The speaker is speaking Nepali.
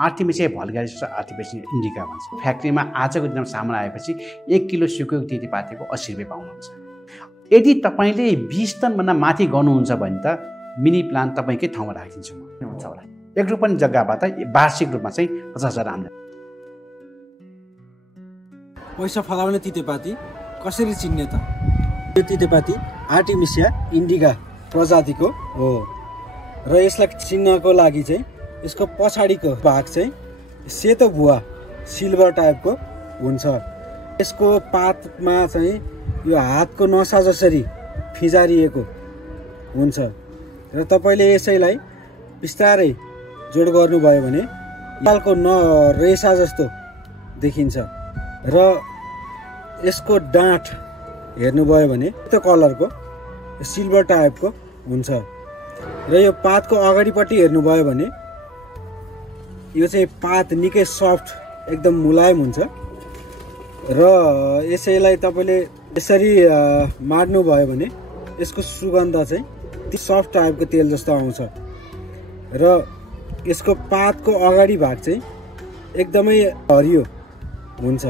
आर्टिमिसिया भल्गारिस आर्टिमिसिया इन्डिका भन्छ। फ्याक्ट्रीमा आजको दिनमा सामान आएपछि 1 किलो सुकेको तितेपातीको 80 रुपियाँ पाउनुहुन्छ। यदि तपाईँले 20 टनभन्दा माथि गर्नुहुन्छ भने त मिनी प्लान्ट तपाईँकै ठाउँमा राखिदिन्छु म, हुन्छ होला। 1 रुपियाँ जग्गाबाट वार्षिक रूपमा चाहिँ 50,000 आम्दानी। पैसा फलाउने तितेपाती कसरी चिन्ने त? यो तितेपाती आर्टिमिसिया इन्डिका प्रजातिको हो र यसलाई चिन्नको लागि चाहिँ यसको पछाडिको भाग चाहिँ सेतो भुवा सिल्भर टाइपको हुन्छ। यसको पातमा चाहिँ यो हातको नसा जसरी फिजारिएको हुन्छ र तपाईँले यसैलाई बिस्तारै जोड गर्नुभयो भने लालको रेसा जस्तो देखिन्छ र यसको डाँठ हेर्नुभयो भने त्यो कलरको सिल्भर टाइपको हुन्छ र यो पातको अगाडिपट्टि हेर्नुभयो भने यो चाहिँ पात निकै सफ्ट एकदम मुलायम हुन्छ र यसैलाई तपाईँले यसरी मार्नुभयो भने यसको सुगन्ध चाहिँ सफ्ट टाइपको तेल जस्तो आउँछ र यसको पातको अगाडि भाग चाहिँ एकदमै हरियो हुन्छ।